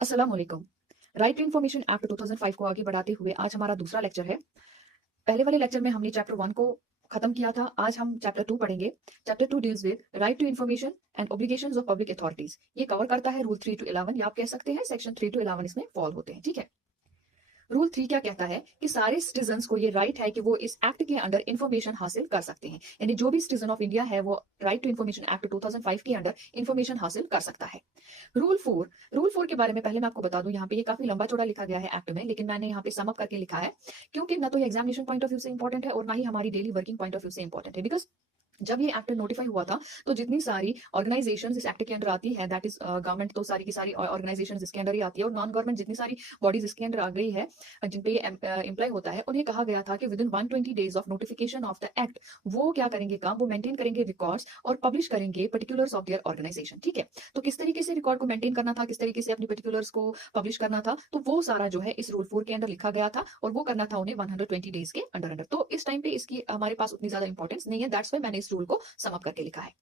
अस्सलाम वालेकुम। Right to information act 2005 को आगे बढ़ाते हुए आज हमारा दूसरा लेक्चर है। पहले वाले लेक्चर में हमने चैप्टर 1 को खत्म किया था। आज हम चैप्टर 2 पढ़ेंगे। Chapter 2 deals with right to information and obligations of public authorities. ये कवर करता है रूल 3 टू 11 या आप कह सकते हैं सेक्शन 3 टू 11 इसमें फॉल होते हैं। ठीक है। रूल 3 क्या कहता है कि सारे सिटीजन्स को ये राइट है कि वो इस एक्ट के अंडर इंफॉर्मेशन हासिल कर सकते हैं। यानी जो भी सिटीजन ऑफ इंडिया है वो राइट टू इन्फॉर्मेशन एक्ट 2005 के अंडर इंफॉर्मेशन हासिल कर सकता है। रूल 4 के बारे में पहले मैं आपको बता दूं, यहाँ पे ये काफी लंबा चौड़ा लिखा गया है एक्ट में, लेकिन मैंने यहाँ पे समअप करके लिखा है क्योंकि ना तो ये एग्जामिनेशन पॉइंट ऑफ व्यू से इंपॉर्टेंट है और ना ही हमारी daily working point of view से इंपॉर्टेंट है। बिकॉज जब ये एक्ट नोटिफाई हुआ था तो जितनी सारी ऑर्गेनाइजेशंस इस एक्ट के अंडर आती है, दैट इज गवर्नमेंट, तो सारी की सारी ऑर्गेनाइजेशंस इसके अंदर ही आती है और नॉन गवर्नमेंट जितनी सारी बॉडीज इसके अंदर आ गई है जिन पे ये एम्प्लॉय होता है, उन्हें कहा गया था कि with in 120 days of notification of the act वो क्या करेंगे काम, वो मेंटेन करेंगे रिकॉर्ड्स और पब्लिश करेंगे पर्टिकुलर्स ऑफ देयर ऑर्गेनाइजेशन। ठीक है। तो किस तरीके से रिकॉर्ड को मेंटेन करना था, किस तरीके से अपनी पर्टिकुलर्स को पब्लिश करना था, तो वो सारा जो है इस रूल 4 के अंदर लिखा गया था और वो करना था उन्हें 120 डेज के अंडर अंडर। तो इस टाइम पे इसकी हमारे पास उतनी ज्यादा इंपॉर्टेंस नहीं है, दैट्स व्हाई मैंने इस रूल को समअप करके लिखा है।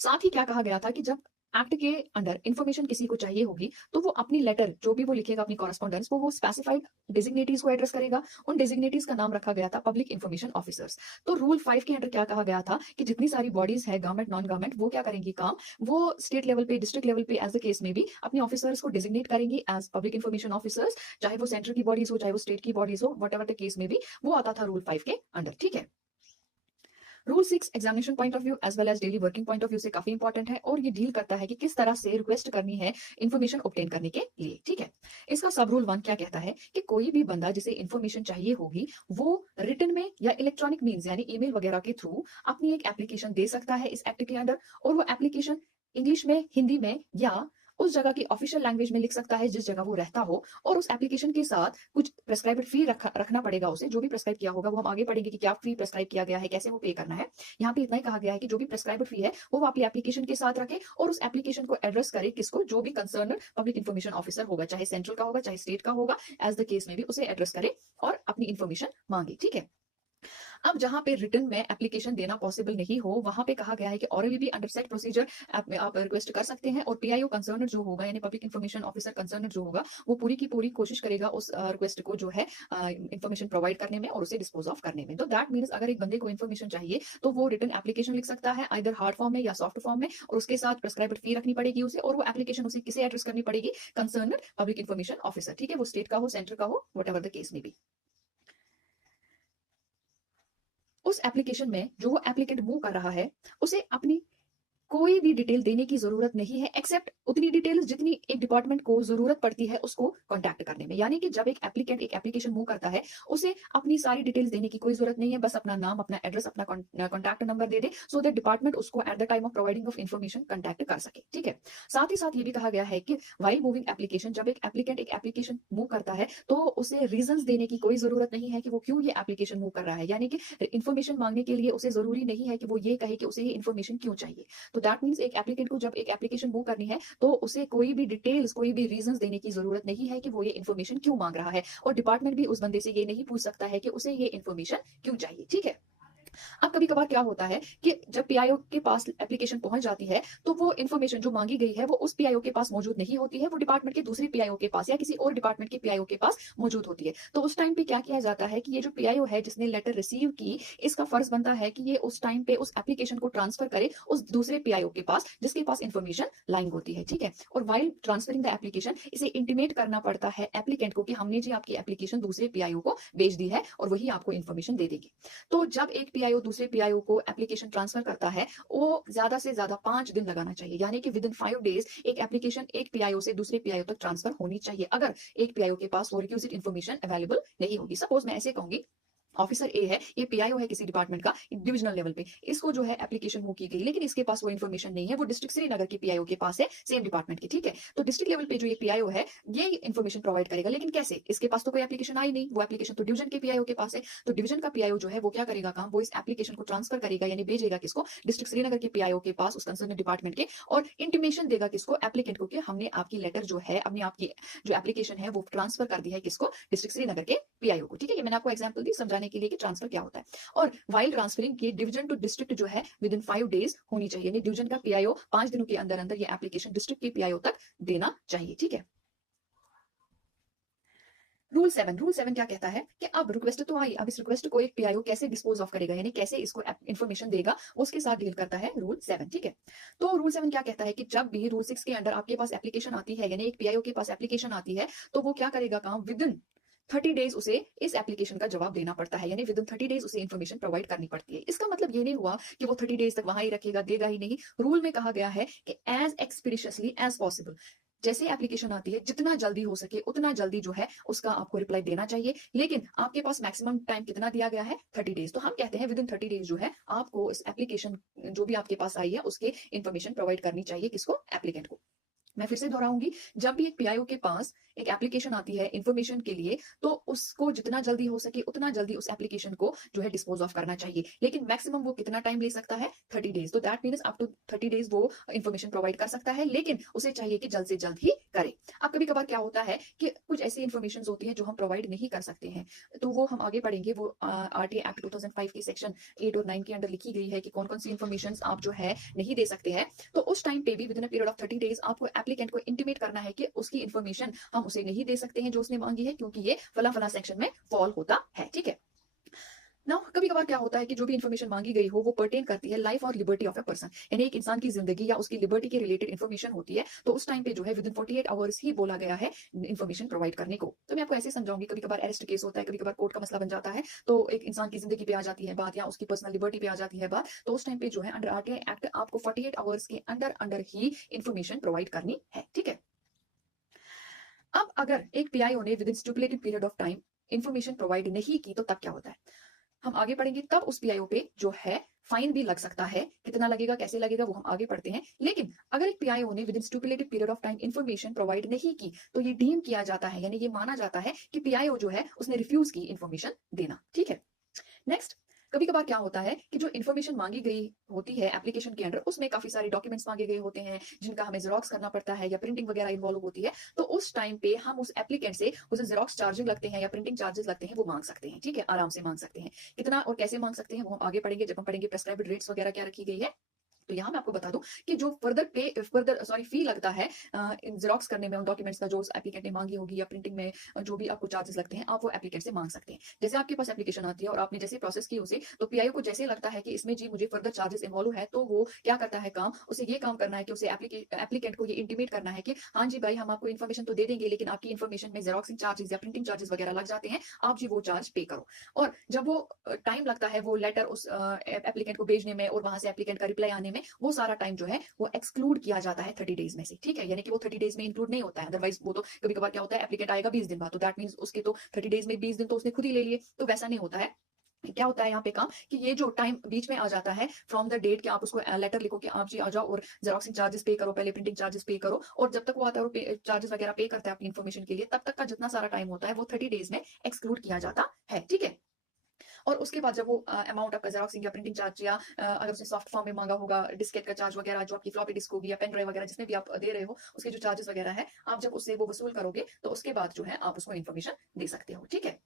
साथ ही क्या कहा गया था कि जब एक्ट के अंडर इंफॉर्मेशन किसी को चाहिए होगी तो वो अपनी लेटर जो भी वो लिखेगा, अपनी कॉरेस्पॉन्डेंस, वो स्पेसिफाइड डिजिग्नेटीज को एड्रेस करेगा। उन डिजिग्नेटीज का नाम रखा गया था पब्लिक इंफॉर्मेशन ऑफिसर्स। तो रूल 5 के अंडर क्या कहा गया था कि जितनी सारी बॉडीज है, गवर्नमेंट नॉन गवर्नमेंट, वो क्या करेंगी काम, वो स्टेट लेवल पे, डिस्ट्रिक्ट लेवल पे, एज द केस में भी अपने ऑफिसर्स को डिजिग्नेट करेंगी एज पब्लिक इंफॉर्मेशन ऑफिसर्स, चाहे वो सेंटर की बॉडीज हो, चाहे वो स्टेट की बॉडीज हो, वट एवर द केस में भी वो आता था रूल 5 के अंडर। ठीक है। Rule 6 examination point of view as well as daily working point of view से काफी इंपॉर्टेंट है और ये डील करता है कि किस तरह से रिक्वेस्ट करनी है इन्फॉर्मेशन ऑब्टेन करने के लिए। ठीक है। इसका सब रूल 1 क्या कहता है कि कोई भी बंदा जिसे इन्फॉर्मेशन चाहिए होगी वो रिटन में या इलेक्ट्रॉनिक मीन्स यानी ईमेल वगैरह के थ्रू अपनी एक एप्लीकेशन दे सकता है इस एक्ट के अंडर, और वो एप्लीकेशन इंग्लिश में, हिंदी में या उस जगह की ऑफिशियल लैंग्वेज में लिख सकता है जिस जगह वो रहता हो, और उस एप्लीकेशन के साथ कुछ प्रेस्क्राइब्ड फी रखना पड़ेगा उसे। जो भी प्रेस्क्राइब किया होगा वो हम आगे पढ़ेंगे कि क्या फी प्रेस्क्राइब किया गया है, कैसे वो पे करना है। यहाँ पे इतना ही कहा गया है कि जो भी प्रेस्क्राइब्ड फी है वो अपनी एप्लीकेशन के साथ रखे और उस एप्लीकेशन को एड्रेस करे किसको, जो भी कंसर्न पब्लिक इन्फॉर्मेशन ऑफिसर होगा, चाहे सेंट्रल का होगा चाहे स्टेट का होगा, एज द केस में भी उसे एड्रेस करे और अपनी इन्फॉर्मेशन मांगे। ठीक है। अब जहां पे रिटन में एप्लीकेशन देना पॉसिबल नहीं हो, वहां पे कहा गया है कि ऑरली भी अंडर सेट प्रोसीजर आप रिक्वेस्ट कर सकते हैं, और पीआईओ कंसर्न जो होगा यानी पब्लिक इन्फॉर्मेशन ऑफिसर कंसर्न जो होगा वो पूरी की पूरी कोशिश करेगा उस रिक्वेस्ट को जो है इन्फॉर्मेशन प्रोवाइड करने में और उसे डिस्पोज ऑफ करने में। तो दैट मीन्स अगर एक बंदे को इन्फॉर्मेशन चाहिए तो वो रिटन एप्लीकेशन लिख सकता है आइदर हार्ड फॉर्म में या सॉफ्ट फॉर्म में, और उसके साथ प्रेस्क्राइब्ड फी रखनी पड़ेगी उसे, और वो एप्लीकेशन उसे किसे एड्रेस करनी पड़ेगी, कंसर्न पब्लिक इन्फॉर्मेशन ऑफिसर। ठीक है। वो स्टेट का हो, सेंटर का हो, वट एवर द केस में भी। उस एप्लीकेशन में जो वो एप्लीकेंट मूव कर रहा है उसे अपनी कोई भी डिटेल देने की जरूरत नहीं है, एक्सेप्ट उतनी डिटेल्स जितनी एक डिपार्टमेंट को जरूरत पड़ती है उसको कांटेक्ट करने में। यानी कि जब एक एप्लीकेंट एक एप्लीकेशन मूव करता है उसे अपनी सारी डिटेल्स देने की कोई जरूरत नहीं है, बस अपना नाम, अपना एड्रेस, अपना कांटेक्ट नंबर दे दे, सो दैट डिपार्टमेंट उसको at the time of providing of information contact कर सके। ठीक है। साथ ही साथ ये भी कहा गया है कि वाइल मूविंग एप्लीकेशन, जब एक एप्लीकेंट एक एप्लीकेशन मूव करता है तो उसे रीजंस देने की कोई जरूरत नहीं है कि वो क्यों ये एप्लीकेशन मूव कर रहा है। यानी कि इन्फॉर्मेशन मांगने के लिए उसे जरूरी नहीं है कि वो ये कहे कि उसे ये इन्फॉर्मेशन क्यों चाहिए। तो दैट मीन्स एक एप्लीकेंट को जब एक एप्लीकेशन मूव करनी है तो उसे कोई भी डिटेल्स, कोई भी रीजंस देने की जरूरत नहीं है कि वो ये इन्फॉर्मेशन क्यों मांग रहा है, और डिपार्टमेंट भी उस बंदे से ये नहीं पूछ सकता है कि उसे ये इन्फॉर्मेशन क्यों चाहिए। ठीक है। अब कभी कभार क्या होता है कि जब पीआईओ के पास एप्लीकेशन पहुंच जाती है तो वो इन्फॉर्मेशन जो मांगी गई है वो उस पीआईओ के पास मौजूद नहीं होती है, वो डिपार्टमेंट के दूसरे पीआईओ के पास या किसी और डिपार्टमेंट के पीआईओ के पास मौजूद होती है। तो उस टाइम पे क्या किया जाता है कि ये जो पीआईओ है जिसने लेटर रिसीव की, इसका फर्ज बनता है कि ये उस टाइम पे उस एप्लीकेशन को ट्रांसफर करे उस दूसरे पीआईओ के पास जिसके पास इन्फॉर्मेशन लाइंग होती है। ठीक है। और वाइल ट्रांसफरिंग द एप्लीकेशन इसे इंटीमेट करना पड़ता है एप्लीकेंट को कि हमने जी आपकी एप्लीकेशन दूसरे पीआईओ को भेज दी है और वही आपको इन्फॉर्मेशन दे देगी। तो जब एक पीआईओ दूसरे पीआईओ को एप्लीकेशन ट्रांसफर करता है वो ज्यादा से ज्यादा 5 दिन लगाना चाहिए, यानी कि विद इन 5 डेज एक एप्लीकेशन एक पीआईओ से दूसरे पीआईओ तक ट्रांसफर होनी चाहिए, अगर एक पीआईओ के पास वो रिक्विजिट इन्फॉर्मेशन अवेलेबल नहीं होगी। सपोज मैं ऐसे कहूंगी, ऑफिसर ए है, ये पीआईओ है किसी डिपार्टमेंट का डिविजनल लेवल पे, इसको जो है एप्लीकेशन मूव की गई लेकिन इसके पास वो इन्फॉर्मेशन नहीं है, वो डिस्ट्रिक्ट श्रीनगर के पीआईओ के पास है सेम डिपार्टमेंट की। ठीक है। तो डिस्ट्रिक्ट लेवल पे जो ये पीआईओ है ये इन्फॉर्मेशन प्रोवाइड करेगा, लेकिन कैसे, इसके पास तो कोई एप्लीकेशन आई नहीं, वो एप्लीकेशन तो डिवीजन के पीआईओ के पास है। तो डिवीजन का पीआईओ जो है वो क्या करेगा काम, वो इस एप्लीकेशन को ट्रांसफर करेगा यानी भेजेगा किसको, डिस्ट्रिक्ट श्रीनगर के पीआईओ के पास, उस कंसर्न डिपार्टमेंट के, और इंटीमेशन देगा किसको, एप्लीकेंट को, कि हमने आपकी लेटर जो है, अपनी आपकी जो एप्लीकेशन है वो ट्रांसफर कर दी है किसको, डिस्ट्रिक्ट श्रीनगर के पीआईओ को। ठीक है। ये मैंने आपको एग्जांपल दी समझाने के लिए कि ट्रांसफर क्या होता है। और वाइल ट्रांसफरिंग की डिवीजन टू डिस्ट्रिक्ट जो है विद इन 5 डेज होनी चाहिए, यानी डिवीजन का पीआईओ 5 दिनों के अंदर अंदर ये एप्लीकेशन डिस्ट्रिक्ट के पीआईओ तक देना चाहिए। ठीक है। रूल 7 क्या कहता है कि अब रिक्वेस्ट तो आई, अब इस रिक्वेस्ट को एक पीआईओ कैसे डिस्पोज ऑफ करेगा, यानी कैसे इसको इन्फॉर्मेशन देगा, उसके साथ डील करता है रूल 7। ठीक है, तो रूल 7 क्या कहता है कि जब भी रूल 6 के अंडर आपके पास एप्लीकेशन आती है, यानी एक पीआईओ के पास एप्लीकेशन आती है, तो वो क्या करेगा काम, विद इन 30 डेज उसे इस एप्लीकेशन का जवाब देना पड़ता है, यानी विद इन 30 डेज उसे इन्फॉर्मेशन प्रोवाइड करनी पड़ती है। इसका मतलब ये नहीं हुआ कि वो 30 डेज तक वहां ही रखेगा, देगा ही नहीं। रूल में कहा गया है कि एज एक्सपीडिशियसली एज पॉसिबल, जैसे एप्लीकेशन आती है जितना जल्दी हो सके उतना जल्दी जो है उसका आपको रिप्लाई देना चाहिए। लेकिन आपके पास मैक्सिमम टाइम कितना दिया गया है, 30 डेज। तो हम कहते हैं विद इन 30 डेज जो है आपको इस एप्लीकेशन जो भी आपके पास आई है उसके इन्फॉर्मेशन प्रोवाइड करनी चाहिए, किसको, एप्लीकेंट को। मैं फिर से दोहराऊंगी, जब भी एक पीआईओ के पास एक एप्लीकेशन आती है इन्फॉर्मेशन के लिए, तो उसको जितना जल्दी हो सके उतना जल्दी उस एप्लीकेशन को जो है डिस्पोज ऑफ करना चाहिए। लेकिन मैक्सिमम वो कितना टाइम ले सकता है, 30 डेज। तो that means up to 30 days वो इन्फॉर्मेशन प्रोवाइड कर सकता है, लेकिन उसे चाहिए कि जल्द से जल्द ही करे। अब कभी कभार क्या होता है कि कुछ ऐसी इन्फॉर्मेशन होती है जो हम प्रोवाइड नहीं कर सकते हैं, तो वो हम आगे पढ़ेंगे। वो आरटीआई एक्ट 2005 के सेक्शन 8 और 9 के अंडर लिखी गई है कि कौन कौन सी इन्फॉर्मेशन आप जो है नहीं दे सकते हैं। तो उस टाइम पे भी with in a period of 30 days आपको एप्लीकेंट को इंटीमेट करना है कि उसकी इन्फॉर्मेशन हम उसे नहीं दे सकते हैं जो उसने मांगी है, क्योंकि ये फला फला सेक्शन में फॉल होता है। ठीक है, नाउ कभी कभार क्या होता है कि जो भी इन्फॉर्मेशन मांगी गई हो वो पर्टेन करती है लाइफ और लिबर्टी ऑफ ए पर्सन, यानी एक इंसान की जिंदगी या उसकी लिबर्टी के रिलेटेड इन्फॉर्मेशन होती है, तो उस टाइम पे जो है विद इन 48 आवर्स ही बोला गया है इन्फॉर्मेशन प्रोवाइड करने को। तो मैं आपको ऐसे समझाऊंगी, कभी कभार अरेस्ट केस होता है, कभी कभार कोर्ट का मसला बन जाता है, तो एक इंसान की जिंदगी पे आ जाती है बात, या उसकी पर्सनल लिबर्टी पे आ जाती है बात, तो उस टाइम पे जो है अंडर आरटीआई एक्ट आपको 48 आवर्स के अंडर अंडर ही इन्फॉर्मेशन प्रोवाइड करनी है। ठीक है, अब अगर एक पीआईओ ने with in stipulated period of time information provide नहीं की, तो तब क्या होता है, हम आगे पढ़ेंगे। तब उस पीआईओ पे जो है फाइन भी लग सकता है, कितना लगेगा, कैसे लगेगा, वो हम आगे पढ़ते हैं। लेकिन अगर एक पीआईओ ने with in stipulated period of time information provide नहीं की, तो ये डीम किया जाता है, यानी ये माना जाता है कि पीआईओ जो है उसने रिफ्यूज की इन्फॉर्मेशन देना। ठीक है, नेक्स्ट, कभी कभार क्या होता है कि जो इन्फॉर्मेशन मांगी गई होती है एप्लीकेशन के अंदर, उसमें काफी सारे डॉक्यूमेंट्स मांगे गए होते हैं जिनका हमें जेरोक्स करना पड़ता है, या प्रिंटिंग वगैरह इन्वॉल्व होती है। तो उस टाइम पे हम उस एप्लीकेंट से उसे जेरोक्स चार्जेस लगते हैं या प्रिंटिंग चार्जेस लगते हैं, वो मांग सकते हैं। ठीक है, आराम से मांग सकते हैं। कितना और कैसे मांग सकते हैं वो हम आगे पढ़ेंगे, जब हम पढ़ेंगे प्रेस्क्राइब्ड रेट्स वगैरह क्या रखी गई है। तो यहाँ मैं आपको बता दूं कि जो फर्दर फी लगता है जेरोक्स करने में उन डॉक्यूमेंट्स का, जो उस एप्लीकेंट ने मांगी होगी, या प्रिंटिंग में जो भी आपको चार्जेस लगते हैं, आप वो एप्लीकेंट से मांग सकते हैं। जैसे आपके पास एप्लीकेशन आती है और आपने जैसे प्रोसेस की उसे, तो पीआईओ को जैसे लगता है कि इसमें जी मुझे फर्दर चार्जेस इन्वॉल्व है, तो वो क्या करता है काम, उसे ये काम करना है कि उसे एप्लीकेंट को ये इंटीमेट करना है कि हाँ जी भाई, हम आपको इन्फॉर्मेशन तो दे देंगे, लेकिन आपकी इन्फॉर्मेशन में जेरोक्सिंग चार्जेस या प्रिंटिंग चार्जेस वगैरह लग जाते हैं, आप जी वो चार्ज पे करो। और जब वो टाइम लगता है वो लेटर उस एप्लीकेंट को भेजने में और वहां से एप्लीकेंट का रिप्लाई आने में, वो सारा टाइम जो है वो एक्सक्लूड किया जाता है 30 डेज में से। ठीक है, यानी कि वो 30 डेज में इंक्लूड नहीं होता है। अदरवाइज वो तो कभी कभार क्या होता है, एप्लीकेंट आएगा 20 दिन बाद, तो दैट मींस उसके तो 30 डेज में 20 दिन तो उसने खुद ही ले लिए, तो वैसा नहीं होता है। क्या होता है यहाँ पे काम कि ये जो टाइम बीच में आ जाता है फ्रॉम द डेट कि आप उसको लेटर लिखो कि आप जी आ जाओ और जेरोक्सिंग चार्जेस पे करो, पहले प्रिंटिंग चार्जेस पे करो, और जब तक वो आता है और चार्जेस वगैरह पे करता है अपनी इन्फॉर्मेशन के लिए, तब तक का जितना सारा टाइम होता है वो 30 डेज में एक्सक्लूड किया जाता है। ठीक है, और उसके बाद जब वो अमाउंट आपका जेरोक्सिंग या प्रिंटिंग चार्ज, या अगर उसने सॉफ्ट फॉर्म में मांगा होगा डिस्केट का चार्ज वगैरह, जो आपकी फ्लॉपी डिस्क होगी या पेन ड्राइव वगैरह जिसमें भी आप दे रहे हो, उसके जो चार्जेस वगैरह है, आप जब उससे वो वसूल करोगे, तो उसके बाद जो है आप उसको इन्फॉर्मेशन दे सकते हो। ठीक है,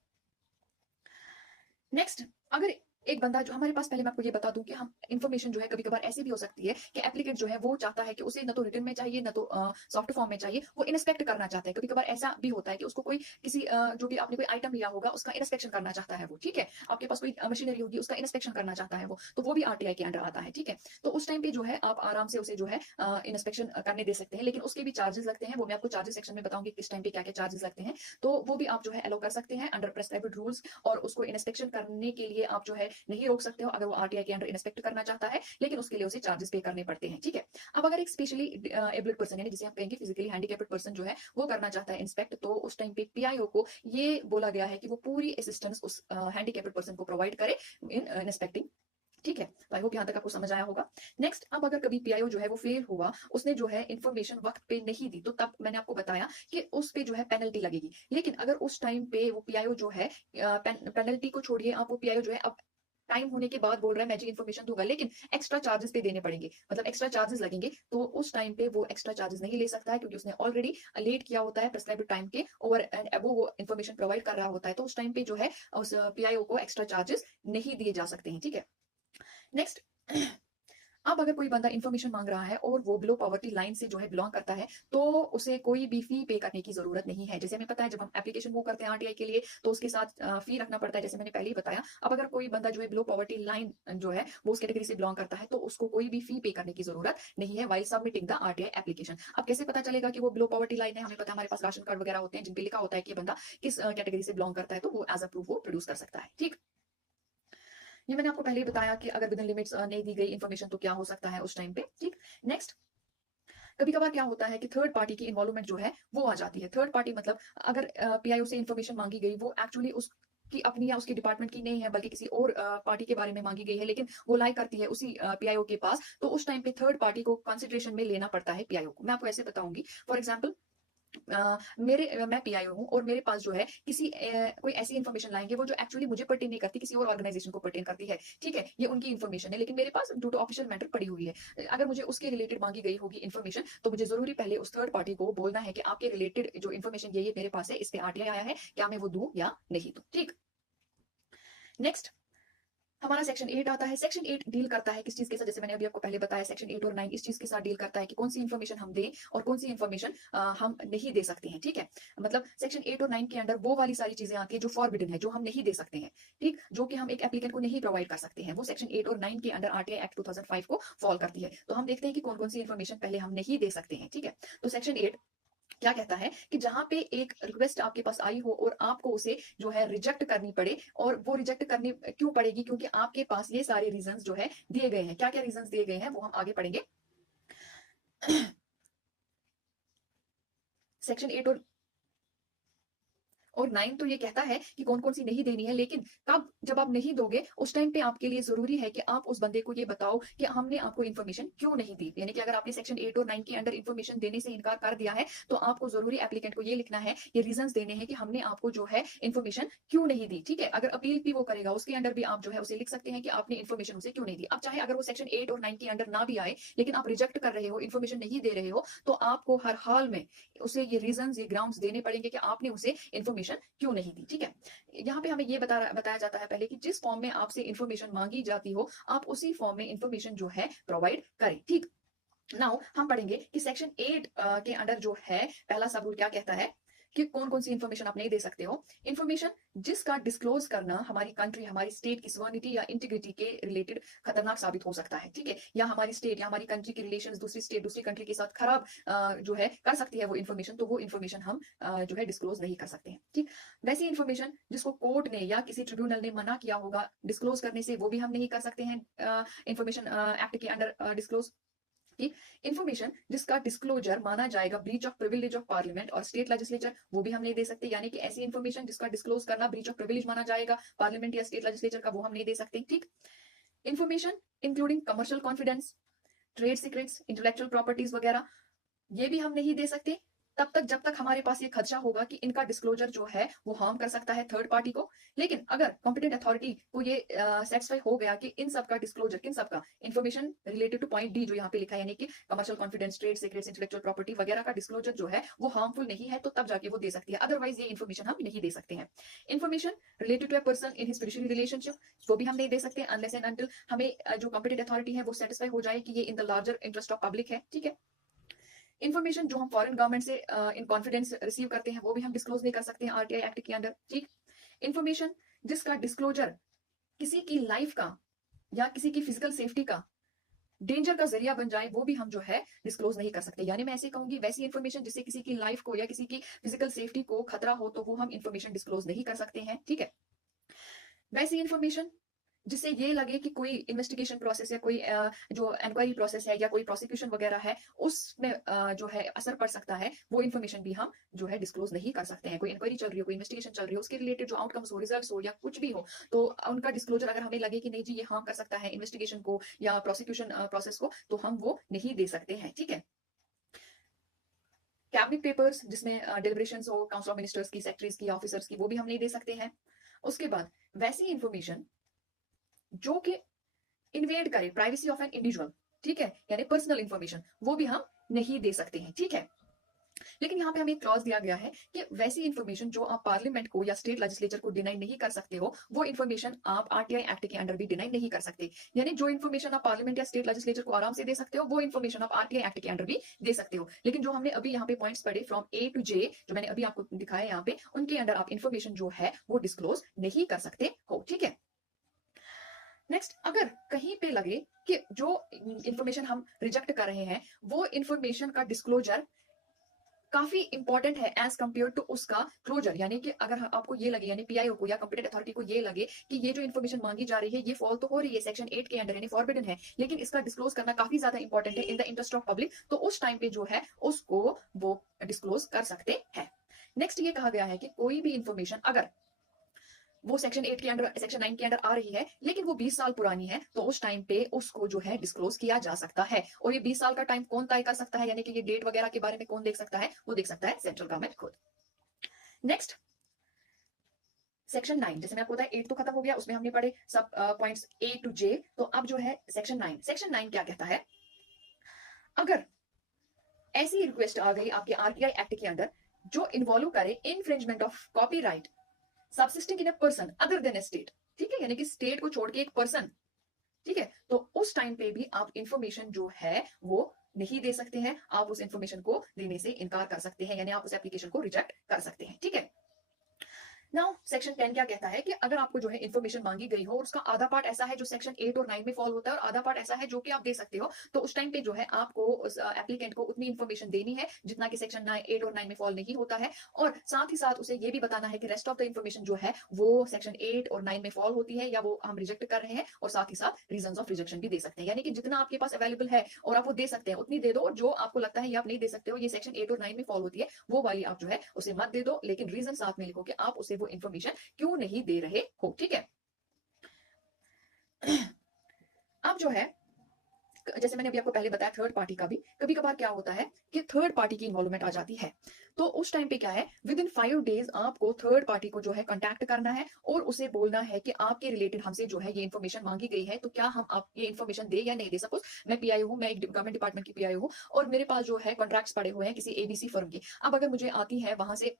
नेक्स्ट, अगर एक बंदा जो हमारे पास, पहले मैं आपको ये बता दूं कि हम इन्फॉर्मेशन जो है कभी कभार ऐसी भी हो सकती है कि एप्लीकेंट जो है वो चाहता है कि उसे न तो रिटन में चाहिए न तो सॉफ्ट फॉर्म में चाहिए, वो इंस्पेक्ट करना चाहता है। कभी कभार ऐसा भी होता है कि उसको कोई किसी जो भी आपने कोई आइटम लिया होगा उसका इंस्पेक्शन करना चाहता है वो। ठीक है, आपके पास कोई मशीनरी होगी उसका इंस्पेक्शन करना चाहता है वो, तो वो भी आरटीआई के अंडर आता है। ठीक है, तो उस टाइम पे जो है आप आराम से उसे जो है इंस्पेक्शन करने दे सकते हैं, लेकिन उसके भी चार्जेस लगते हैं। वो मैं आपको चार्जेस सेक्शन में बताऊंगी किस टाइम पे क्या क्या चार्जेस लगते हैं, तो वो भी आप जो है अलो कर सकते हैं अंडर प्रेस्क्राइब्ड रूल्स। और उसको इंस्पेक्शन करने के लिए आप जो है नहीं रोक सकते हो अगर वो आरटीआई के अंडर इंस्पेक्ट करना चाहता है, लेकिन उसके लिए उसे चार्जेस पे करने पड़ते हैं। ठीक है, अब अगर एक स्पेशली एबल्ड पर्सन, यानी जिसे हम कहेंगे फिजिकली हैंडीकैप्ड पर्सन जो है वो करना चाहता है इंस्पेक्ट, तो उस टाइम पे पीआईओ को ये बोला गया है कि वो पूरी असिस्टेंस उस हैंडीकैप्ड पर्सन को प्रोवाइड करे इन इंस्पेक्टिंग। ठीक है, तो आई होप यहाँ तक आपको समझ आया होगा। नेक्स्ट, अब अगर कभी पीआईओ जो है वो फेल हुआ, उसने जो है इन्फॉर्मेशन वक्त पे नहीं दी, तो तब मैंने आपको बताया कि उस पे जो है पेनल्टी लगेगी। लेकिन अगर उस टाइम पे वो पीआईओ जो है पेनल्टी को छोड़िए, आप वो पीआईओ जो है अब टाइम होने के बाद बोल रहा है मैं जी इन्फॉर्मेशन दूंगा, लेकिन एक्स्ट्रा चार्जेस पे देने पड़ेंगे, मतलब एक्स्ट्रा चार्जेस लगेंगे, तो उस टाइम पे वो एक्स्ट्रा चार्जेस नहीं ले सकता है, क्योंकि उसने ऑलरेडी लेट किया होता है प्रेस्क्राइब्ड टाइम के ओवर एंड अबव वो इन्फॉर्मेशन प्रोवाइड कर रहा होता है। तो उस टाइम पे जो है उस पीआईओ को एक्स्ट्रा चार्जेस नहीं दिए जा सकते हैं। ठीक है, नेक्स्ट, अब अगर कोई बंदा इन्फॉर्मेशन मांग रहा है और वो बिलो पॉवर्टी लाइन से जो है बिलोंग करता है, तो उसे कोई भी फी पे करने की जरूरत नहीं है। जैसे हमें पता है जब हम एप्लीकेशन वो करते हैं आरटीआई के लिए, तो उसके साथ फी रखना पड़ता है, जैसे मैंने पहले ही बताया। अब अगर कोई बंदा जो है बिलो पॉवर्टी लाइन जो है वो उस कैटेगरी से बिलोंग करता है, तो उसको कोई भी फी पे करने की जरूरत नहीं है while submitting the RTI application. अब कैसे पता चलेगा कि वो बिलो पॉवर्टी लाइन है? हमें पता है हमारे पास राशन कार्ड वगैरह होते हैं जिन पे लिखा होता है कि बंदा किस कैटेगरी से बिलोंग करता है, तो वो एज अ प्रूफ वो प्रोड्यूस कर सकता है। ठीक, ये मैंने आपको पहले ही बताया कि अगर विद इन लिमिट्स नहीं दी गई इन्फॉर्मेशन तो क्या हो सकता है उस टाइम पे। ठीक, नेक्स्ट, कभी कभार क्या होता है कि थर्ड पार्टी की इन्वॉल्वमेंट जो है वो आ जाती है। थर्ड पार्टी मतलब अगर पीआईओ से इन्फॉर्मेशन मांगी गई, वो एक्चुअली उस की अपनी या उसके डिपार्टमेंट की नहीं है, बल्कि किसी और पार्टी के बारे में मांगी गई है, लेकिन वो लाई करती है उसी पीआईओ के पास, तो उस टाइम पे थर्ड पार्टी को कंसिडरेशन में लेना पड़ता है पीआईओ को। मैं आपको ऐसे बताऊंगी, फॉर एग्जाम्पल मैं पीआईओ हूँ और मेरे पास जो है कोई ऐसी इन्फॉर्मेशन लाएंगे वो जो एक्चुअली मुझे पर्टेन नहीं करती, किसी और ऑर्गेनाइजेशन को पर्टेन करती है। ठीक है, ये उनकी इन्फॉर्मेशन है, लेकिन मेरे पास ड्यू टू ऑफिशियल मैटर पड़ी हुई है। अगर मुझे उसके रिलेटेड मांगी गई होगी इन्फॉर्मेशन, तो मुझे जरूरी पहले उस थर्ड पार्टी को बोलना है कि आपके रिलेटेड जो इन्फॉर्मेशन ये मेरे पास है, इस पे आरटीआई आया है, क्या मैं वो दूं या नहीं दूं। ठीक, नेक्स्ट हमारा सेक्शन 8 आता है। सेक्शन 8 डील करता है किस चीज के साथ? जैसे मैंने अभी आपको पहले बताया, सेक्शन 8 और 9 इस चीज के साथ डील करता है कि कौन सी इन्फॉर्मेशन हम दें और कौन सी इन्फॉर्मेशन हम नहीं दे सकते हैं। ठीक है, मतलब सेक्शन 8 और 9 के अंदर वो वाली सारी चीजें आती है जो फॉरबिडन है, जो हम नहीं दे सकते हैं। ठीक, जो कि हम एक एप्लीकेंट को नहीं प्रोवाइड कर सकते हैं, वो सेक्शन 8 और 9 के अंडर आरटीआई एक्ट 2005 को फॉल करती है। तो हम देखते हैं कि कौन कौन सी इन्फॉर्मेशन पहले हम नहीं दे सकते हैं। ठीक है, तो सेक्शन 8 क्या कहता है कि जहां पे एक रिक्वेस्ट आपके पास आई हो और आपको उसे जो है रिजेक्ट करनी पड़े, और वो रिजेक्ट करनी क्यों पड़ेगी? क्योंकि आपके पास ये सारे रीजंस जो है दिए गए हैं। क्या क्या रीजंस दिए गए हैं वो हम आगे पढ़ेंगे। सेक्शन 8 और 9 तो ये कहता है कि कौन कौन सी नहीं देनी है, लेकिन कब, जब आप नहीं दोगे उस टाइम पे आपके लिए जरूरी है कि आप उस बंदे को ये बताओ कि हमने आपको इन्फॉर्मेशन क्यों नहीं दी। यानी कि अगर आपने सेक्शन 8 और 9 के अंडर इन्फॉर्मेशन देने से इनकार कर दिया है, तो आपको जरूरी एप्लीकेंट को ये लिखना है, ये रीजंस देने हैं कि हमने आपको जो है इन्फॉर्मेशन क्यों नहीं दी। ठीक है, अगर अपील भी वो करेगा उसके अंडर भी आप जो है उसे लिख सकते हैं कि आपने इन्फॉर्मेशन उसे क्यों नहीं दी। अब चाहे अगर वो सेक्शन 8 और 9 के अंडर ना भी आए, लेकिन आप रिजेक्ट कर रहे हो, इन्फॉर्मेशन नहीं दे रहे हो, तो आपको हर हाल में उसे ये रीजंस, ये ग्राउंड्स देने पड़ेंगे कि आपने उसे इन्फॉर्मेशन क्यों नहीं दी। ठीक है, यहाँ पे हमें ये बताया जाता है पहले कि जिस फॉर्म में आपसे इन्फॉर्मेशन मांगी जाती हो, आप उसी फॉर्म में इन्फॉर्मेशन जो है प्रोवाइड करें। ठीक, नाउ हम पढ़ेंगे कि सेक्शन 8 के अंडर जो है पहला सब रूल क्या कहता है कि कौन कौन सी इन्फॉर्मेशन आप नहीं दे सकते हो। इन्फॉर्मेशन जिसका डिस्क्लोज करना हमारी कंट्री, हमारी स्टेट की सवर्निटी या इंटीग्रिटी के रिलेटेड खतरनाक साबित हो सकता है। ठीक है, या हमारी स्टेट या हमारी कंट्री के रिलेशंस दूसरी स्टेट, दूसरी कंट्री के साथ खराब जो है कर सकती है वो इन्फॉर्मेशन, तो वो इन्फॉर्मेशन हम जो है डिस्क्लोज नहीं कर सकते हैं। ठीक, वैसी इन्फॉर्मेशन जिसको कोर्ट ने या किसी ट्रिब्यूनल ने मना किया होगा डिस्क्लोज करने से, वो भी हम नहीं कर सकते हैं इन्फॉर्मेशन एक्ट के अंडर डिस्क्लोज। ठीक, इंफॉर्मेशन जिसका डिस्क्लोजर माना जाएगा breach of privilege of parliament और स्टेट लेजिस्लेचर, वो भी हम नहीं दे सकते। यानी कि ऐसी इंफॉर्मेशन जिसका डिस्क्लोज करना ब्रीच ऑफ प्रिविलेज माना जाएगा पार्लियामेंट या स्टेट लेजिस्लेचर का, वो हम नहीं दे सकते। ठीक, information including commercial confidence, trade secrets, intellectual properties वगैरह, ये भी हम नहीं दे सकते तब तक जब तक हमारे पास ये खदशा होगा कि इनका डिस्क्लोजर जो है वो हार्म कर सकता है थर्ड पार्टी को। लेकिन अगर कॉम्पिटेंट अथॉरिटी को ये सेटिस्फाई हो गया कि इन सब का डिस्क्लोजर, किन सब का, information related two point D जो यहाँ पे लिखा है, यानी कि commercial confidence, trade secrets, intellectual property वगैरह का डिस्क्लोजर जो है वो हार्मफुल नहीं है, तो तब जाके वो दे सकती है। अदरवाइज ये इन्फॉर्मेशन हम नहीं दे सकते हैं। Information related to a person in his फिduciary रिलेशनशिप, वो भी हम नहीं दे सकते अनलेस एंड अनटिल हमें जो कॉम्पिटेंट अथॉरिटी है वो सेटिस्फाई हो जाए कि ये in the larger interest of public है। ठीक है, इन्फॉर्मेशन जो हम फॉरेन गवर्नमेंट से इन कॉन्फिडेंस रिसीव करते हैं वो भी हम डिस्क्लोज नहीं कर सकते हैं आरटीआई एक्ट के अंडर। ठीक, इन्फॉर्मेशन जिसका डिस्क्लोजर किसी की लाइफ का या किसी की फिजिकल सेफ्टी का डेंजर का जरिया बन जाए, वो भी हम जो है डिस्क्लोज नहीं कर सकते। यानी मैं ऐसे कहूंगी, वैसी इन्फॉर्मेशन जिससे किसी की लाइफ को या किसी की फिजिकल सेफ्टी को खतरा हो, तो वो हम इन्फॉर्मेशन डिस्क्लोज नहीं कर सकते हैं। ठीक है, वैसी इन्फॉर्मेशन जिससे ये लगे कि कोई इन्वेस्टिगेशन प्रोसेस या कोई जो इंक्वायरी प्रोसेस है या कोई प्रोसिक्यूशन वगैरह है उसमें जो है असर पड़ सकता है, वो इन्फॉर्मेशन भी हम जो है डिस्क्लोज नहीं कर सकते हैं। कोई इंक्वायरी चल रही हो, कोई इन्वेस्टिगेशन चल रही हो, उसके रिलेटेड जो आउटकम्स हो, रिजल्ट्स हो या कुछ भी हो, तो उनका डिस्क्लोजर अगर हमें लगे कि नहीं जी ये हार्म कर सकता है इन्वेस्टिगेशन को या प्रोसिक्यूशन प्रोसेस को, तो हम वो नहीं दे सकते हैं। ठीक है, कैबिनेट पेपर्स जिसमें डिलिब्रेशंस हो काउंसिल ऑफ मिनिस्टर्स की, सेक्रेटरीज की, ऑफिसर्स की, वो भी हम नहीं दे सकते हैं। उसके बाद वैसी इंफॉर्मेशन जो कि इन्वेड करे प्राइवेसी ऑफ एन इंडिविजुअल, ठीक है, यानी पर्सनल इंफॉर्मेशन, वो भी हम नहीं दे सकते हैं। ठीक है, लेकिन यहाँ पे हमें एक क्लॉज दिया गया है कि वैसी इंफॉर्मेशन जो आप पार्लियामेंट को या स्टेट लेजिस्लेचर को डिनाई नहीं कर सकते हो, वो इंफॉर्मेशन आप आरटीआई एक्ट के अंडर भी डिनाई नहीं कर सकते। यानी जो इंफॉर्मेशन आप पार्लियामेंट या स्टेट लेजिस्लेचर को आराम से दे सकते हो, वो इंफॉर्मेशन आप आरटीआई एक्ट के अंडर भी दे सकते हो। लेकिन जो हमने अभी यहाँ पे पॉइंट्स पढ़े फ्रॉम ए टू जे, जो मैंने अभी आपको दिखाया यहाँ पे, उनके अंडर आप इंफॉर्मेशन जो है वो डिस्क्लोज नहीं कर सकते हो। ठीक है। नेक्स्ट, अगर कहीं पे लगे कि जो इंफॉर्मेशन हम रिजेक्ट कर रहे हैं वो इंफॉर्मेशन का डिस्क्लोजर काफी इंपॉर्टेंट है एज कंपेयर टू उसका क्लोजर, यानी कि अगर आपको ये लगे, यानी पीआईओ को या कॉम्पिटेंट अथॉरिटी को ये लगे कि ये जो इन्फॉर्मेशन मांगी जा रही है ये फॉल तो हो रही है सेक्शन 8 के अंडर, यानी फॉरबिडन है, लेकिन इसका डिस्क्लोज करना काफी ज्यादा इंपॉर्टेंट है in the interest of public, तो उस टाइम पे जो है उसको वो डिस्क्लोज कर सकते हैं। नेक्स्ट ये कहा गया है कि कोई भी इंफॉर्मेशन अगर वो सेक्शन 8 के अंडर, सेक्शन 9 के अंडर आ रही है लेकिन वो 20 साल पुरानी है, तो उस टाइम पे उसको जो है डिस्क्लोज किया जा सकता है। और ये 20 साल का टाइम कौन तय कर सकता है, यानी कि ये डेट वगैरह के बारे में कौन देख सकता है, वो देख सकता है सेंट्रल गवर्नमेंट खुद। नेक्स्ट, सेक्शन 9, जैसे मैं आपको बताया 8 तो खत्म हो गया, उसमें हमने पढ़े सब पॉइंट्स ए टू जे, तो अब जो है सेक्शन 9, सेक्शन 9 क्या कहता है, अगर ऐसी रिक्वेस्ट आ गई आपके आरटीआई एक्ट के अंडर जो इन्वॉल्व करे infringement of copyright subsisting in a person other than a state, ठीक है, यानी कि स्टेट को छोड़ के एक पर्सन, ठीक है, तो उस टाइम पे भी आप इंफॉर्मेशन जो है वो नहीं दे सकते हैं, आप उस इंफॉर्मेशन को देने से इनकार कर सकते हैं, यानी आप उस एप्लीकेशन को रिजेक्ट कर सकते हैं। ठीक है। नाउ सेक्शन 10 क्या कहता है कि अगर आपको जो है इन्फॉर्मेशन मांगी गई हो और उसका आधा पार्ट ऐसा है जो सेक्शन 8 और 9 में फॉल होता है और आधा पार्ट ऐसा है जो कि आप दे सकते हो, तो उस टाइम पे जो है आपको उस एप्लीकेंट को उतनी इन्फॉर्मेशन देनी है जितना कि सेक्शन 8 और 9 में फॉल नहीं होता है, और साथ ही साथ उसे ये भी बताना है कि रेस्ट ऑफ द इन्फॉर्मेशन जो है वो सेक्शन 8 और 9 में फॉल होती है या वो हम रिजेक्ट कर रहे हैं, और साथ ही साथ रीजंस ऑफ रिजेक्शन भी दे सकते हैं, यानी कि जितना आपके पास अवेलेबल है और आप वो दे सकते हैं उतनी दे दो, और जो आपको लगता है ये आप नहीं दे सकते हो, ये सेक्शन 8 और 9 में फॉल होती है, वो वाली आप जो है उसे मत दे दो, लेकिन रीजन साथ में लिखो कि आप उसे वो इन्फॉर्मेशन क्यों नहीं दे रहे हो। ठीक है। अब जो है, जैसे मैंने अभी आपको पहले बताया थर्ड पार्टी का भी कभी कभार क्या होता है कि थर्ड पार्टी की इन्वॉल्वमेंट आ जाती है, तो उस टाइम पे क्या है, विद इन 5 डेज आपको थर्ड पार्टी को जो है कांटेक्ट करना है और उसे बोलना है कि आपके रिलेटेड हमसे जो है ये इन्फॉर्मेशन मांगी गई है, तो क्या हम आप ये इन्फॉर्मेशन दे या नहीं दे। सपोज मैं पीआईओ हूँ, मैं एक गवर्नमेंट डिपार्टमेंट की पीआईओ हूँ और मेरे पास जो है कॉन्ट्रैक्ट्स पड़े हुए हैं किसी एबीसी फर्म के, अब अगर मुझे आती है वहां से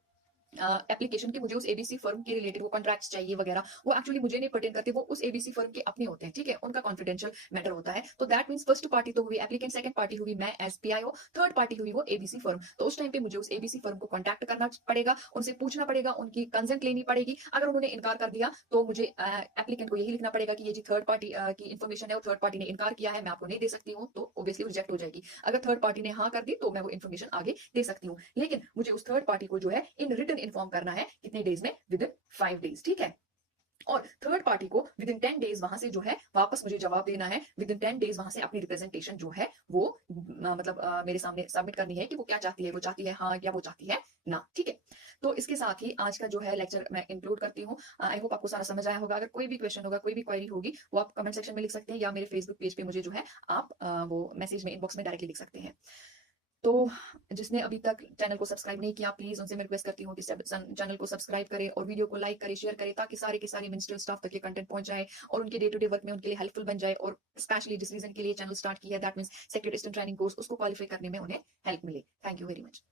एप्लीकेशन की मुझे उस एबीसी फर्म के रिलेटेड वो कॉन्ट्रैक्ट्स चाहिए वगैरह, वो एक्चुअली मुझे नहीं पर्टेन करते, वो उस एबीसी फर्म के अपने होते हैं, ठीक है, उनका कॉन्फिडेंशियल मैटर होता है, तो दैट मींस फर्स्ट पार्टी तो हुई एप्लीकेंट, सेकंड पार्टी हुई मैं एज पीआईओ, थर्ड पार्टी हुई वो एबीसी फर्म, तो उस टाइम पे मुझे उस एबीसी फर्म को कॉन्टैक्ट करना पड़ेगा, उनसे पूछना पड़ेगा, उनकी कंसेंट लेनी पड़ेगी, अगर उन्होंने इनकार कर दिया तो मुझे एप्लीकेंट को यही लिखना पड़ेगा कि ये जी थर्ड पार्टी की इन्फॉर्मेशन है और थर्ड पार्टी ने इनकार किया है, मैं आपको नहीं दे सकती हूँ, तो ऑब्वियसली रिजेक्ट हो जाएगी। अगर थर्ड पार्टी ने हाँ कर दी तो मैं वो इन्फॉर्मेशन आगे दे सकती हूँ, लेकिन मुझे उस थर्ड पार्टी को जो है इन रिटन इन्फॉर्म करना है कितने डेज में, विद इन 5 डेज, ठीक है, और थर्ड पार्टी को विद इन 10 डेज वहां से जो है वापस मुझे जवाब देना है, विद इन 10 डेज वहां से अपनी रिप्रेजेंटेशन जो है वो मतलब मेरे सामने सबमिट करनी है कि वो क्या चाहती है, वो चाहती है हाँ या वो चाहती है ना। ठीक है, तो इसके साथ ही आज का जो है लेक्चर मैं इंक्लूड करती हूँ। आई होप आपको सारा समझ आया होगा। अगर कोई भी क्वेश्चन होगा, कोई भी क्वेरी होगी, वो आप कमेंट सेक्शन में लिख सकते हैं या मेरे फेसबुक पेज पे मुझे जो है आप वो मैसेज में इनबॉक्स में डायरेक्टली लिख सकते हैं। तो जिसने अभी तक चैनल को सब्सक्राइब नहीं किया, प्लीज उनसे मैं रिक्वेस्ट करती हूँ कि चैनल को सब्सक्राइब करें और वीडियो को लाइक करें, शेयर करें, ताकि सारे के सारे मिनिस्ट्रियल स्टाफ तक ये कंटेंट पहुंच जाए और उनके डे टू डे वर्क में उनके लिए हेल्पफुल बन जाए, और स्पेशली जिस रीजन के लिए चैनल स्टार्ट किया है, that means secretary assistant training course, उसको क्वालिफाई करने में उन्हें हेल्प मिले। Thank you very much.